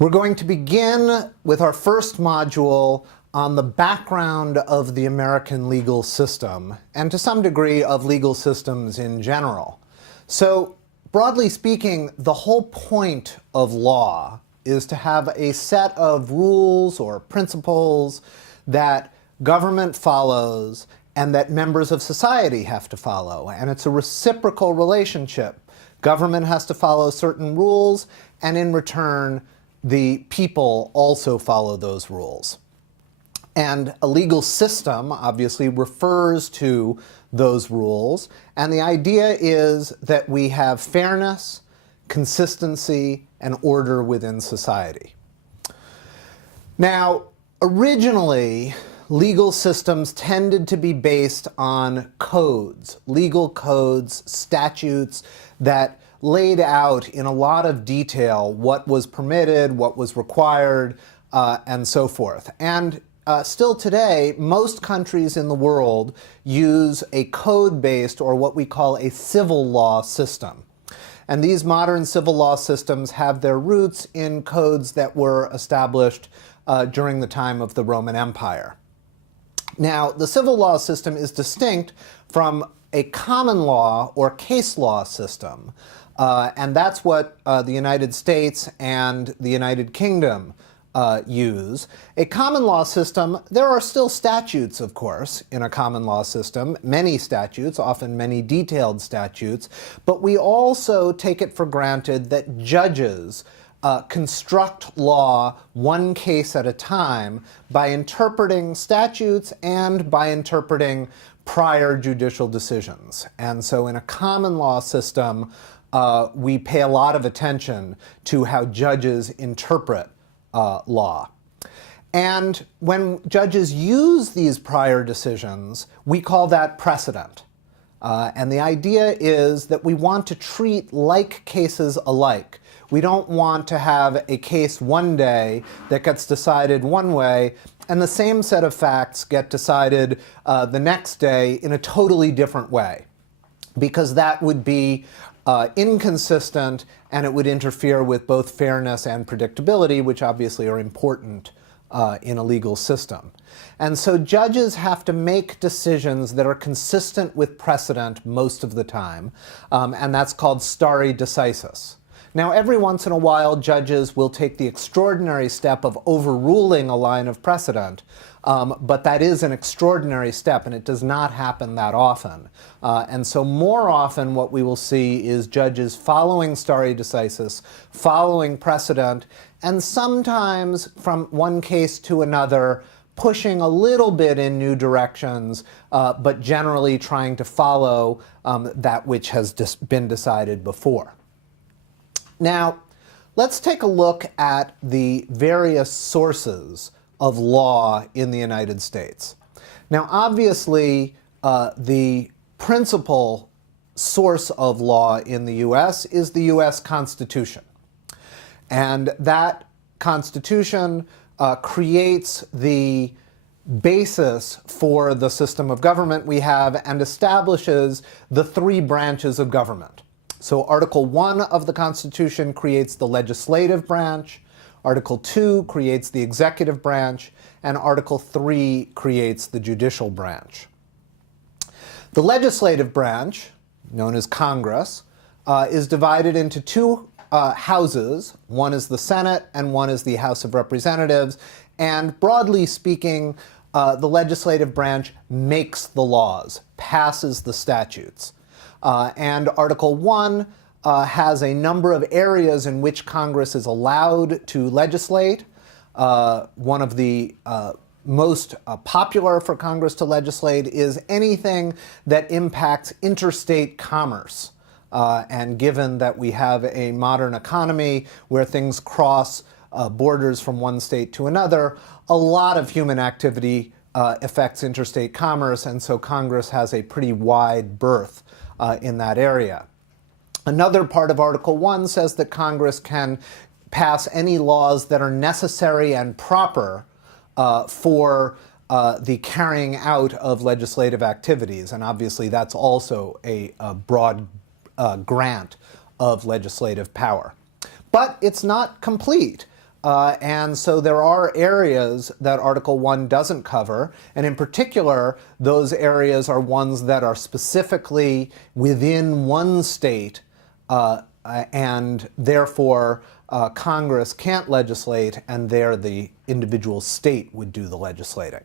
We're going to begin with our first module on the background of the American legal system, and to some degree of legal systems in general. So, broadly speaking, the whole point of law is to have a set of rules or principles that government follows and that members of society have to follow. And it's a reciprocal relationship. Government has to follow certain rules, and in return, the people also follow those rules. And a legal system obviously refers to those rules, and the idea is that we have fairness, consistency, and order within society. Now, originally, legal systems tended to be based on codes, legal codes, statutes that laid out in a lot of detail what was permitted, what was required, and so forth. And still today, most countries in the world use a code-based, or what we call a civil law system. And these modern civil law systems have their roots in codes that were established during the time of the Roman Empire. Now, the civil law system is distinct from a common law or case law system. And that's what the United States and the United Kingdom use. A common law system, there are still statutes, of course, in a common law system, many statutes, often many detailed statutes, but we also take it for granted that judges construct law one case at a time by interpreting statutes and by interpreting prior judicial decisions. And so in a common law system, we pay a lot of attention to how judges interpret law. And when judges use these prior decisions, we call that precedent. And the idea is that we want to treat like cases alike. We don't want to have a case one day that gets decided one way and the same set of facts get decided the next day in a totally different way, because that would be inconsistent and it would interfere with both fairness and predictability, which obviously are important in a legal system. And so judges have to make decisions that are consistent with precedent most of the time, and that's called stare decisis. Now, every once in a while, judges will take the extraordinary step of overruling a line of precedent, but that is an extraordinary step, and it does not happen that often. And so more often what we will see is judges following stare decisis, following precedent, and sometimes from one case to another, pushing a little bit in new directions, but generally trying to follow that which has been decided before. Now, let's take a look at the various sources of law in the United States. Now, obviously, the principal source of law in the U.S. is the U.S. Constitution. And that Constitution creates the basis for the system of government we have and establishes the three branches of government. So Article 1 of the Constitution creates the legislative branch, Article 2 creates the executive branch, and Article 3 creates the judicial branch. The legislative branch, known as Congress, is divided into two houses. One is the Senate and one is the House of Representatives. And broadly speaking, the legislative branch makes the laws, passes the statutes. And Article 1 has a number of areas in which Congress is allowed to legislate. One of the most popular for Congress to legislate is anything that impacts interstate commerce. And given that we have a modern economy where things cross borders from one state to another, a lot of human activity affects interstate commerce, and so Congress has a pretty wide berth in that area. Another part of Article 1 says that Congress can pass any laws that are necessary and proper for the carrying out of legislative activities, and obviously that's also a broad grant of legislative power. But it's not complete. And so there are areas that Article 1 doesn't cover, and in particular, those areas are ones that are specifically within one state, and therefore Congress can't legislate, and there the individual state would do the legislating.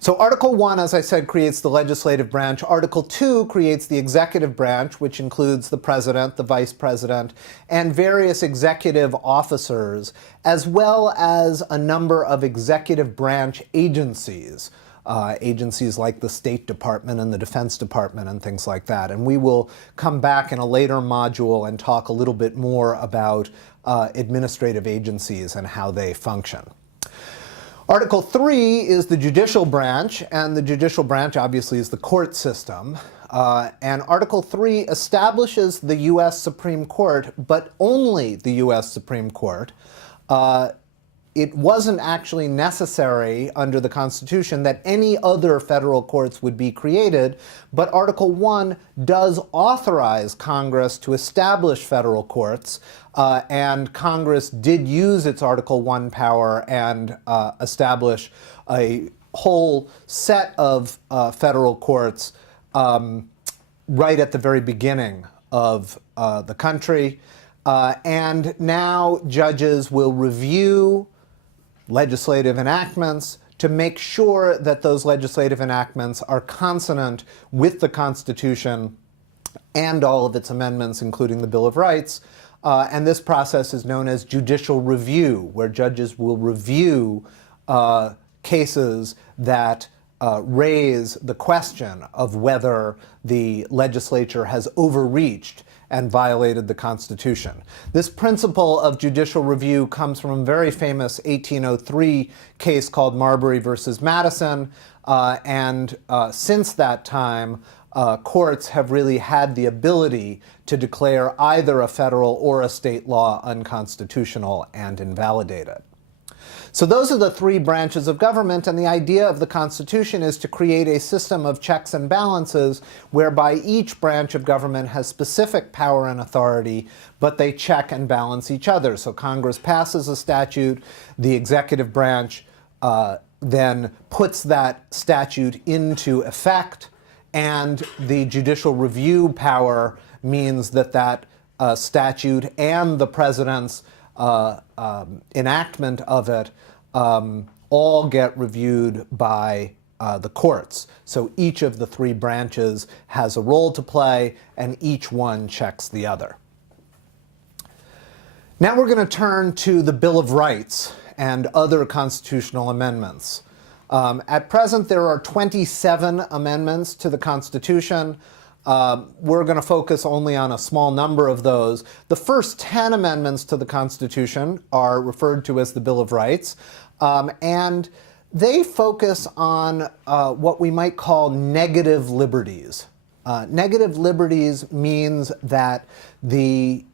So Article 1, as I said, creates the legislative branch. Article 2 creates the executive branch, which includes the president, the vice president, and various executive officers, as well as a number of executive branch agencies, agencies like the State Department and the Defense Department and things like that. And we will come back in a later module and talk a little bit more about administrative agencies and how they function. Article 3 is the judicial branch, and the judicial branch obviously is the court system. And Article 3 establishes the U.S. Supreme Court, but only the U.S. Supreme Court. It wasn't actually necessary under the Constitution that any other federal courts would be created, but Article 1 does authorize Congress to establish federal courts, and Congress did use its Article 1 power and establish a whole set of federal courts right at the very beginning of the country. And now judges will review legislative enactments to make sure that those legislative enactments are consonant with the Constitution and all of its amendments, including the Bill of Rights. And this process is known as judicial review, where judges will review cases that raise the question of whether the legislature has overreached and violated the Constitution. This principle of judicial review comes from a very famous 1803 case called Marbury versus Madison, and since that time, courts have really had the ability to declare either a federal or a state law unconstitutional and invalidate it. So those are the three branches of government, and the idea of the Constitution is to create a system of checks and balances whereby each branch of government has specific power and authority, but they check and balance each other. So Congress passes a statute, the executive branch then puts that statute into effect, and the judicial review power means that that statute and the president's enactment of it all get reviewed by the courts. So each of the three branches has a role to play, and each one checks the other. Now we're going to turn to the Bill of Rights and other constitutional amendments. At present, there are 27 amendments to the Constitution. We're going to focus only on a small number of those. The first 10 amendments to the Constitution are referred to as the Bill of Rights, and they focus on what we might call negative liberties. Negative liberties means that these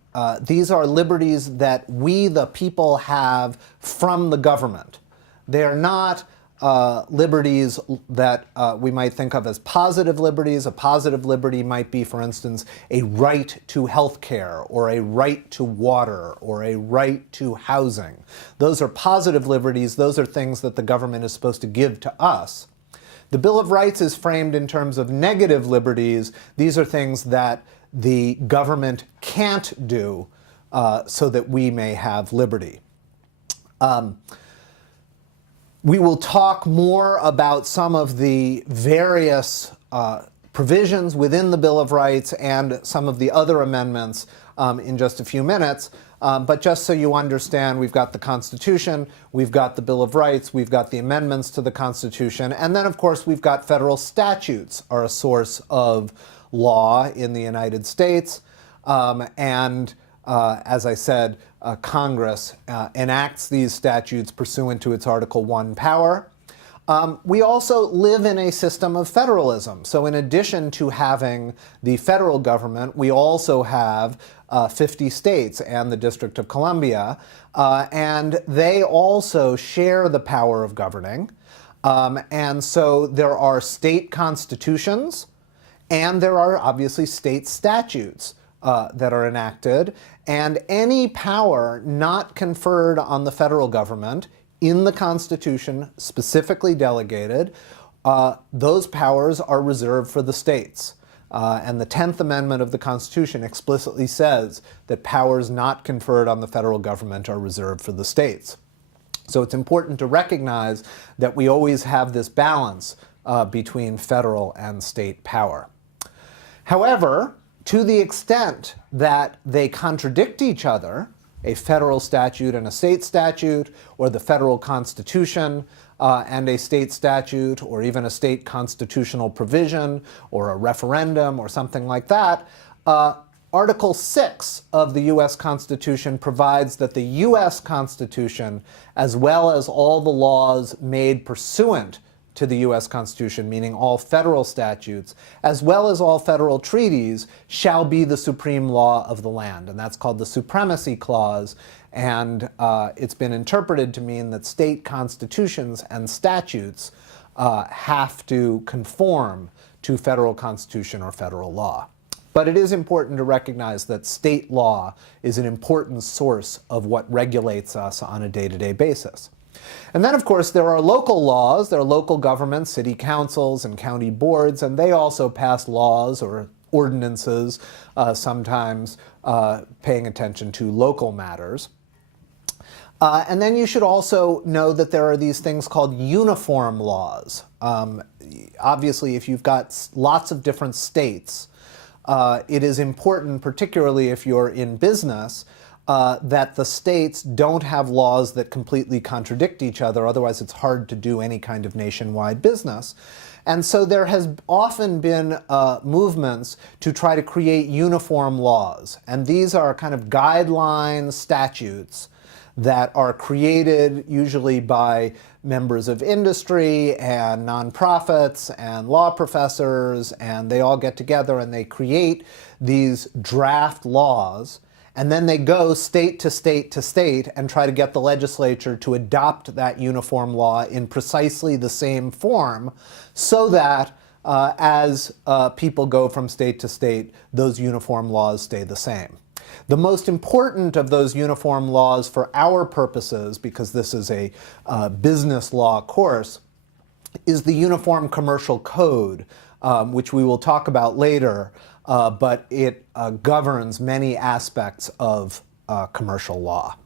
are liberties that we, the people, have from the government. They are not liberties that we might think of as positive liberties. A positive liberty might be, for instance, a right to health care, or a right to water, or a right to housing. Those are positive liberties. Those are things that the government is supposed to give to us. The Bill of Rights is framed in terms of negative liberties. These are things that the government can't do so that we may have liberty. We will talk more about some of the various provisions within the Bill of Rights and some of the other amendments in just a few minutes. But just so you understand, we've got the Constitution, we've got the Bill of Rights, we've got the amendments to the Constitution, and then, of course, we've got federal statutes are a source of law in the United States. As I said, Congress enacts these statutes pursuant to its Article 1 power. We also live in a system of federalism. So in addition to having the federal government, we also have 50 states and the District of Columbia, and they also share the power of governing. And so there are state constitutions, and there are obviously state statutes. that are enacted, and any power not conferred on the federal government in the Constitution, specifically delegated, those powers are reserved for the states. And the 10th Amendment of the Constitution explicitly says that powers not conferred on the federal government are reserved for the states. So it's important to recognize that we always have this balance between federal and state power. However, to the extent that they contradict each other, a federal statute and a state statute, or the federal Constitution and a state statute, or even a state constitutional provision, or a referendum, or something like that, Article 6 of the U.S. Constitution provides that the U.S. Constitution, as well as all the laws made pursuant to the U.S. Constitution, meaning all federal statutes, as well as all federal treaties, shall be the supreme law of the land. And that's called the Supremacy Clause. And it's been interpreted to mean that state constitutions and statutes have to conform to federal constitution or federal law. But it is important to recognize that state law is an important source of what regulates us on a day-to-day basis. And then, of course, there are local laws. There are local governments, city councils and county boards, and they also pass laws or ordinances, sometimes paying attention to local matters. And then you should also know that there are these things called uniform laws. Obviously, if you've got lots of different states, it is important, particularly if you're in business, that the states don't have laws that completely contradict each other. Otherwise, it's hard to do any kind of nationwide business. And so there has often been movements to try to create uniform laws. And these are kind of guideline statutes that are created usually by members of industry and nonprofits and law professors, and they all get together and they create these draft laws, and then they go state to state to state and try to get the legislature to adopt that uniform law in precisely the same form, so that as people go from state to state, those uniform laws stay the same. The most important of those uniform laws for our purposes, because this is a business law course, is the Uniform Commercial Code, which we will talk about later, but it governs many aspects of commercial law.